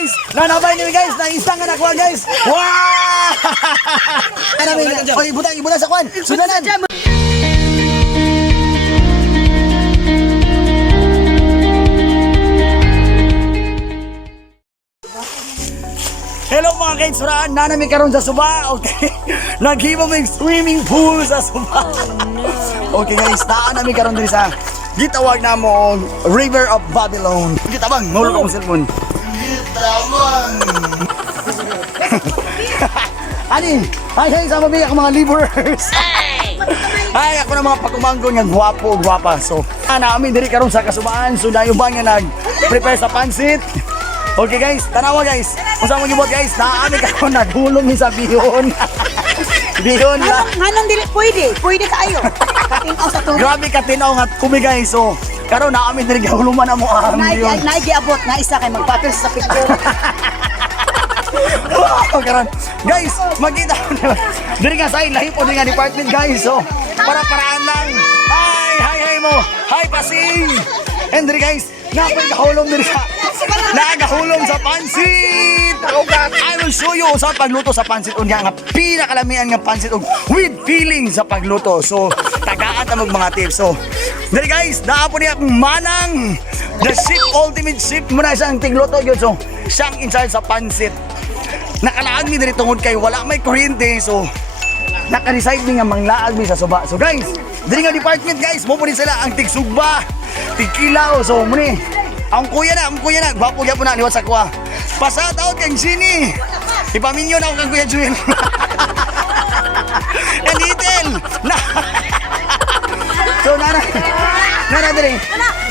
guys, nanabay niyo guys, naisang nga nakuha guys. Wow! Oy, ibutang sa kwan. Sudanan. Hello mga kaitsuraan, nanami karon sa Suba, okay? Naghimo may swimming pool sa Suba. Okay guys, naanami karon diri sa gitawag na mo River of Babylon. Gitabang, mahulog akong cellphone. Gitabang. Ani, hi sa mabiyak mga laborers. Ay, ako na mga pagkumanggon nga gwapo, gwapa. So, naami diri karon sa Kasubaan, so dayo ba nga nag-prepare sa pansit. Okay guys, tanawa guys. Unsa mo gibot guys? Naami karon naghulong ni sa bihon. Bihon la. Anong dili pwede? Pwede kayo. Katinaw sa tubig. Grabe katinaw nga kumi guys. So, karon naami diri gahuluman na mo ang bihon. Naigiabot nga isa kay magpapel sa picture. Wow, karon. Guys, magkita diri nga sa lahi po diri nga department guys. So, para-paraan lang. Hi mo. Hi Pasing. And diri guys, napay kahulong diri sa nagahulong sa pansit. I will show you sa pagluto sa pansit unya nga pinakalamian nga pansit ug with feeling sa pagluto. So, tagaan ta mga tips. So, diri guys, naa po niya akong manang the chef, ultimate chef muna siyang tigluto gyud. So, siyang in charge sa pansit. Nakalaag mi diri tungod kay wala may kuryente. So, naka-decide mi nga manglaag mi sa Suba. So guys, diri nga department guys, mo po din sila ang tigsugba, tigkilaw. So muni, ang kuya na, gwapo gyapon na liwat sa kuha. Pasataot kang sini. Ipaminyo na ako kang Kuya Juel. And detail. So nana diri.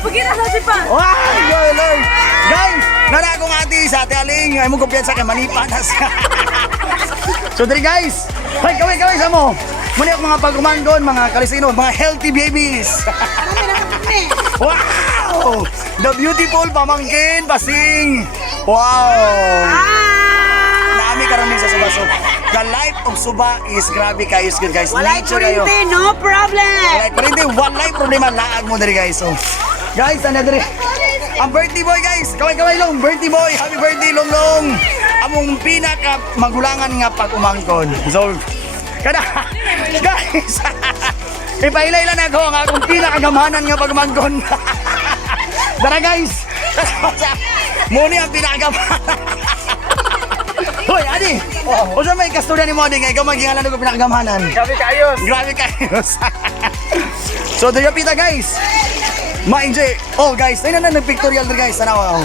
Pagkita sa sipa. Wow, Lord. Guys, nana akong ati sa ate Aling, ay mo kumpiyansa kay manipanas. So diri guys, kaway sa mo. Muna ako mga pagumanggon, mga kalisino, mga healthy babies. Wow! The beautiful pamangkin, Pasing. Wow! Naami karon sa Suba. So, the life of Suba is grabe kayo guys. Walay Nature kayo. kurente, no problem. Walay problema, laag mo diri guys. So, guys, ano diri? Ang birthday boy guys, kaway long, birthday boy, happy birthday long. Among pinaka magulangan nga pag-umangkon. So, kada guys, ipailay lang ako ang akong pinakagamanan nga pag-umangkon. Tara guys, muni ang pinakagamanan. Hoy, Adi, o sa may kasturya ni mo, Adi, nga ikaw maghingalan ko pinakagamanan. Grabe kaayos. Grabe kaayos. So, dito pita guys. Ma-enjoy. Oh guys, ayun na nag-pictorial din guys. Tanawa.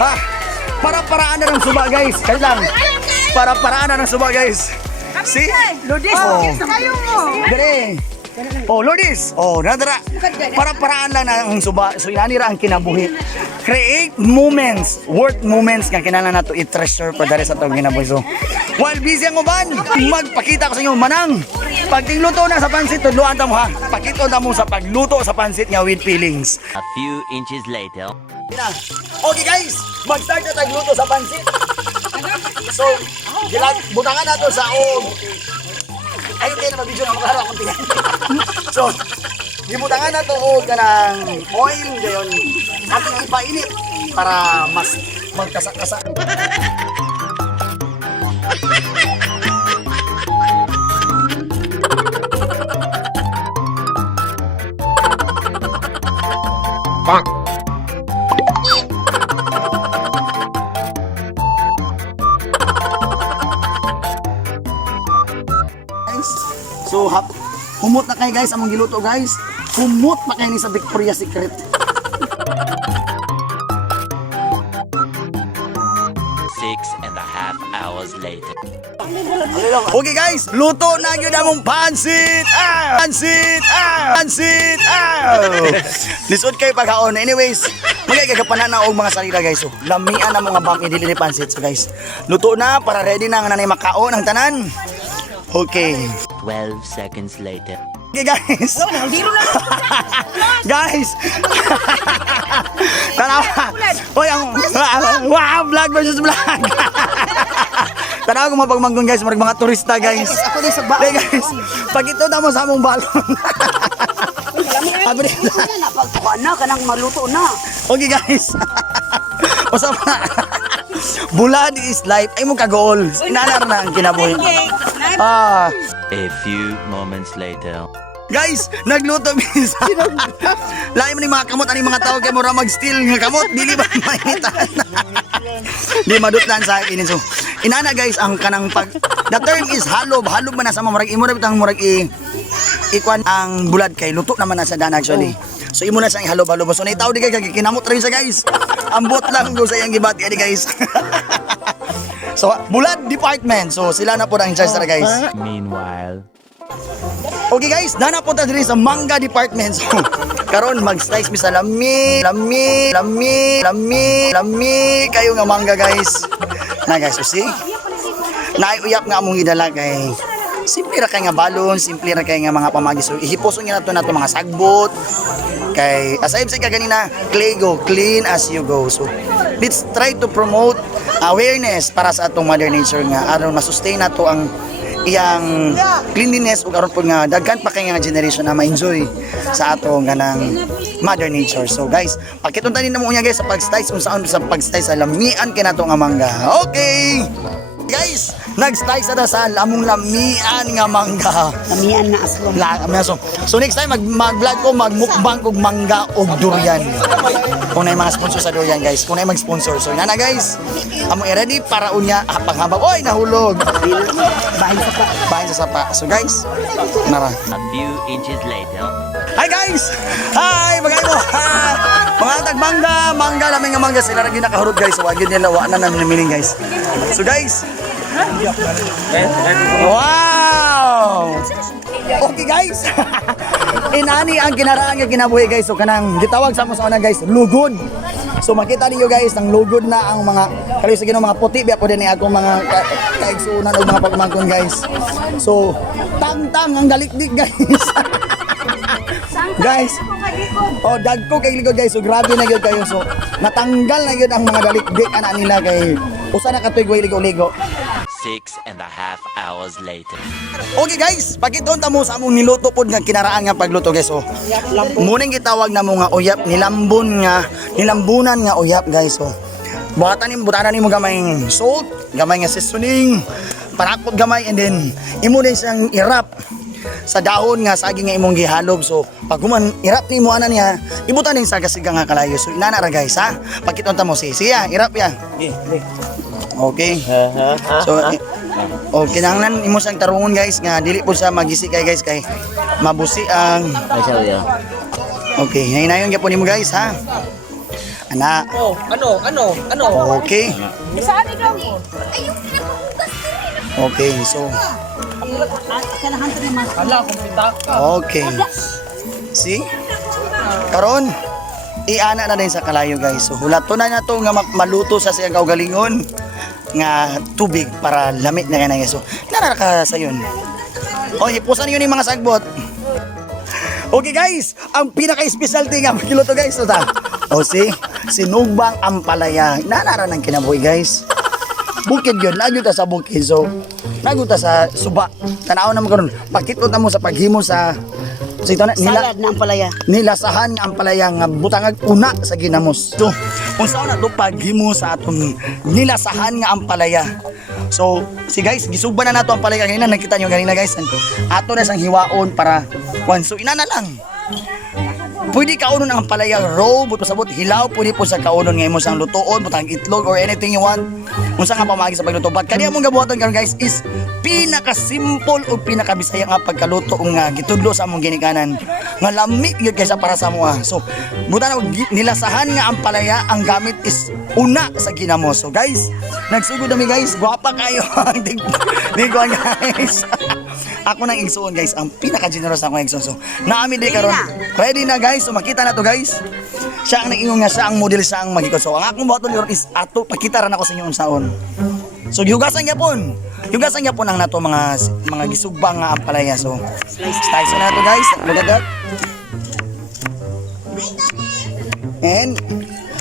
Ha? Para-paraan na ng Suba guys. Kaya lang. Para-paraan na ng Suba guys. See? Lodis, kayo mo. Dere. Oh, Lourdes. Oh, nadara. Para-paraan lang na ang Suba. So, inanira ang kinabuhi. Create moments, worth moments nga kinahanglan nato i-treasure pa dere sa tong kinabuhi. So, while busy ang uban, magpakita ko sa inyo manang pagtingluto na sa pansit, tudloan ta mo ha. Pakita ta mo sa pagluto sa pansit nga with feelings. A few inches later. Okay guys, mag-start na tagluto sa pansit. So, butangan nato sa og. Ayun kayo na mabidyo na makahara akong tingnan. So, gibutangan nato og kanang oil gayon. Ating ipainit para mas magkasak-kasak. So, humot na kayo guys, among giluto guys. Humot pa kayo ni sa Victoria's Secret. Six and a half hours later. Okay guys, luto na yun among pansit! Pansit! Lisod kayo paghaon. Anyways, magagagapanan na og mga salida guys. So, lamian na mga bang idili ni pansit. So guys, luto na para ready na nga nanay makaon ang tanan. Okay. 12 seconds later. Okay guys. Guys. Tanawa. Oy, ang wow, vlog versus vlog. Tanawa kung mapagmanggon guys, marag mga turista guys. Ako din sa baon. Okay guys, pag ito na mo sa among balon. Abri. Napagkuha na, kanang maluto na. Okay guys. Usa pa. Bulad is life. Ay mo kagol. Inanar na ang kinabuhi. Ah. A few moments later. Guys, nagluto misa. Lain mo ni mga kamot ani mga tao kay mura mag-steal nga kamot dili ba mainitan. Di madutlan sa akin so. Inana guys ang kanang pag the term is halob man na sa murag imo ra bitang murag ikwan ang bulad kay luto naman na sa dan actually. So imo na siyang halob so naitaw di kay kinamot ra sa guys. Ambot lang go sa iyang gibati ani guys. So bulad department. So sila na po ang in charge ra guys. Meanwhile. Okay guys, dana po ta diri sa manga department. So, karon mag-slice mi sa lami kayo nga mangga guys. Na guys, so see? Nauyap nga among gidala kay simple ra kay nga balon, simple ra kay nga mga pamagi. So ihiposon niya nato mga sagbot. Kay aside sa kanina, clay go, clean as you go. So let's try to promote awareness para sa atong mother nature nga aron ma-sustain nato ang iyang cleanliness ug aron po nga daghan pa kay nga generation na ma-enjoy sa ato nga ng mother nature. So guys, pakitunta din namo unya guys sa pag-slice unsaon sa pag-slice sa lamian kay nato nga mangga. Okay. Guys, nag-slice na sa lamong lamian nga mangga. Lamian na aslong. So next time mag-vlog ko magmukbang kog mangga og durian. Kung na mga sponsor sa durian guys, kung na mag-sponsor. So yana guys, amo ready para unya panghabang. Oy, nahulog. Bahin sa sapa. So guys, nara. A few inches later. Hi guys! Hi! Bagay mo! Mga tag mangga namin nga mangga sila rin nakahurot guys. Wag yun nila, wak na namin namiling guys. So guys, wow! Okay guys! Inani ang kinaraan nga kinabuhi guys. So kanang gitawag sa mo sa una guys, lugod. So makita niyo guys, ang lugod na ang mga kaliyo sa Ginoo mga puti biya po din akong mga kaigsunan o mga pagmangkon guys. So tang ang galikdik guys. Guys, oh dagko kay ligod guys. So grabe na gyud kayo. So natanggal na gyud ang mga dalikdik ana nila kay usa na katuig way ligo-ligo. 6.5 hours later. Okay guys, pakiton ta mo sa among niluto pod nga kinaraan nga pagluto guys. So muning gitawag na mo nga uyap nilambunan nga uyap guys. So butanan nimo gamay salt, gamay nga seasoning, parakot gamay and then imo din siyang irap sa dahon nga saging nga imong gihalob. So pag human irap nimo ana niya, ibutan ning sagasiga nga kalayo. So inana ra guys ha. Pakiton ta mo siya, irap ya. Okay. So okay nangnan imo sang tarungon guys nga dili po sa magisi kay guys kay mabusi ang okay, hinayon gyapon nimo guys ha. Ana. Oh, ano? Okay. Saan ikaw mo? Okay, so Kailangan to naman. Ala, kumpita ka. okay. See? Karon iana na din sa kalayo guys. So hulaton na to nga maluto sa siyang kaugalingon nga tubig para lamit na kanay. So nara ka sa yun. Oh, ipusan yun yung mga sagbot. Okay guys, ang pinaka-specialty nga magluto guys to ta. O si sinugbang ampalaya. Nanara ng kinabuhi guys. Bukid yun, nagyo ta sa bukid. So nagyo ta sa suba. Tanaw naman karon. Pakiton ta mo sa paghimo sa ito na Salad na ang palaya. nilasahan nga ang palaya nga butangag una sa ginamos. So, kung saan na ito paghimo sa atong nilasahan nga ang palaya. So, si guys, gisugban na nato ang palaya kanina. Nakita nyo kanina guys. Ato na sang hiwaon para one. So, ina na lang. Pwede kaunon ang palaya raw, but pasabot hilaw, pwede po sa kaunon nga imo sang lutoon, butang itlog or anything you want. Unsa nga pamagi sa pagluto. But kaniya mong gabuhaton karon guys is pinaka-simple o pinaka-bisaya nga pagkaluto nga gitudlo sa among ginikanan. Nga lami gyud kaysa para sa moa. So, buta na nilasahan nga ang palaya, ang gamit is una sa ginamos. So guys, nagsugod nami guys, gwapa kayo. Digwan guys. Ako nang igsuon guys, ang pinaka-generous ako igsuon. So, naami di karon. Ready na guys. So makita na to guys. Siya ang nag-ingon nga siya ang model sa ang magikot. So ang akong buhaton karon is ato pakita ra nako sa inyo unsaon. So gihugasan niya pon. Hiugasan niya pon ang nato mga gisugbang nga ampalaya. So slice na to guys. Lugagat. And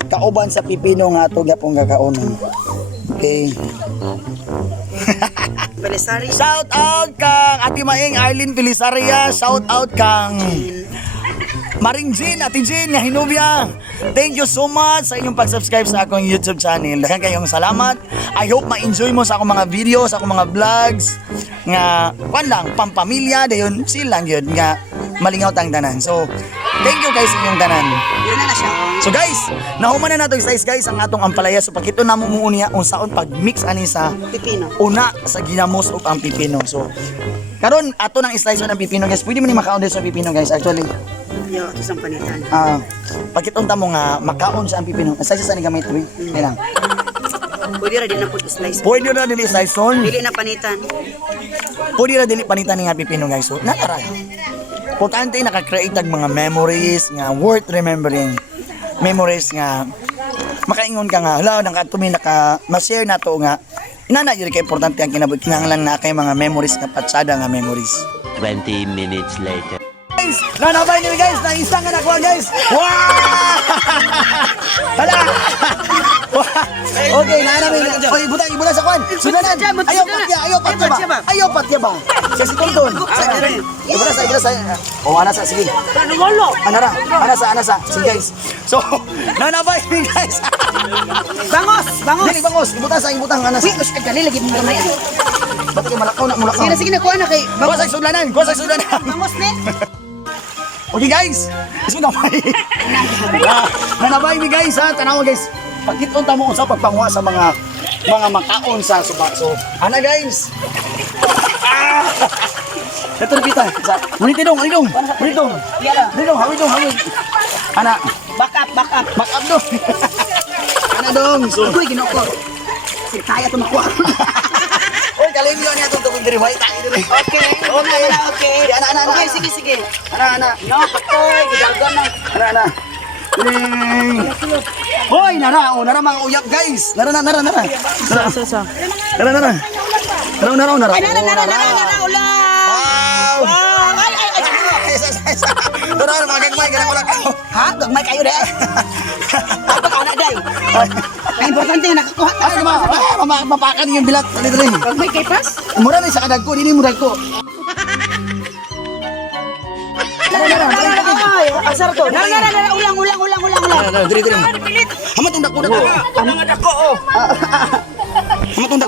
kauban sa pipino nga ato gyapon gakaonon. Okay. Belisari. Shout out kang Ate Maing Arlene Belisaria. Shout out kang Maring Jean, Ate Jean, nga hinubya. Thank you so much sa inyong pag-subscribe sa akong YouTube channel. Daghang kayong salamat. I hope ma-enjoy mo sa akong mga videos, sa akong mga vlogs. Nga, kwan lang, pampamilya, dayon, silang yun, nga, malingaw tang tanan. So, thank you guys sa inyong tanan. Yun na siya. So guys, nahuman na nato guys ang atong ampalaya. So pag ito na mo niya unsaon pag mix ani sa Pipino. una sa ginamos ug ang pipino. So karon ato nang slice ng pipino guys. Pwede mo ni makaon sa pipino guys actually. Yo, ito sa panitan. Pag itunta mo nga makaon sa ang pipino. Slice sa ni gamay to. Kailang. Pwede ra din na po slice. Pwede na dili slice son. Dili na panitan. Pwede na dili panitan ni nga pipino guys. So natara. Importante naka-create ang mga memories nga worth remembering. Memories nga makaingon ka nga hala nang katumi naka ma-share na to nga inana yun kay importante ang kinabot kinahanglan na kay mga memories nga patsada nga memories. 20 minutes later. Guys, nanabay niyo guys, na isa nga nakuha guys. Wow! Hala! Okay, nanabay na. Oy, ibutang sa kwan. Sudanan. Ayaw patya ba? Sa si Tonton. Ibutang sa. Oh, ana sa sige. Ana sa. Sige guys. So, nanabay ni guys. Bangos! Dili bangos, ibutang ana sa. Uy, dali lagi mo gamay. Ba't kayo malakaw na mulakaw? Sige na kuha na kay Kuha sa sudlanan. Bangos ni. Okay guys, iso na bay. Nanabay mi guys ha, tanawa guys. Pagkitunta mo sa pagpanguha sa mga makaon sa suba. So, ana guys. Ito kita. Munit dong. Hawid. Ana, Back up. makap dong. Ana dong. So, Uy, ginoko. Si kaya to makuha. oy kalin yo niya tungtong diri way ta diri. Okay. Sige, ana. Okay, sige. Ana. No, pakoy, gidagan na. Ana. Hoy, nara mga uyap guys. Nara. Sa. Nara. Ay, nara, ulan. Wow. Ay. Nara mga gagmay ganang ulag. Ha? Gagmay kayo de. Apa ka na day? Ang importante nakakuha ta. Ay, mapakan yung bilat. Dali. Gagmay kay pas? Mura ni sa kadag ko, dili mura ko. Nara. Ay, asar to. Nara, ulang. Dali. Hamat ang dako. Hamat ang dako.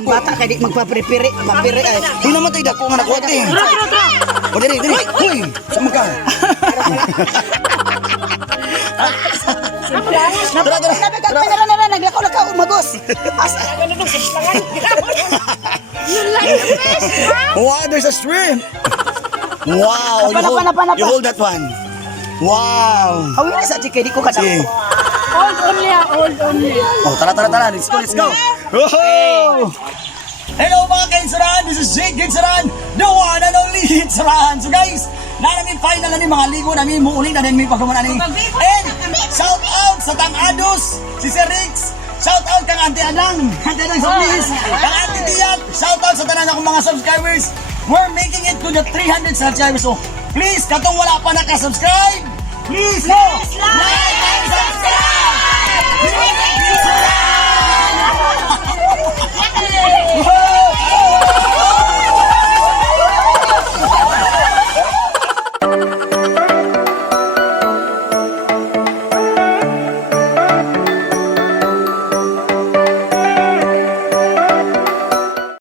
Bata kay di magpapre-pere, papire ay. Di naman tayo dako nga nakuha eh. O dali. Hoy, sama ka. Nara, naglakaw, umagos. Wow, there's a shrimp. Wow, Pana. you hold that one. Wow. Awi na sa chike, di ko kadang. Sige. Hold only. Oh, tara. Let's go. Woohoo! Hello mga kainsaran, this is Jake Kinsaran, the one and only Hitsaran. So guys, namin final na ni mga ligo namin, muuli na din may pagkaman ni. And shout out sa Tangados, si Sir Rix. Shout out kang Auntie Anang sa please. Kang Auntie Tiyak, shout out sa tanan akong mga subscribers. We're making it to the 300 subscribers. So please, katong wala pa nakasubscribe, please like and subscribe!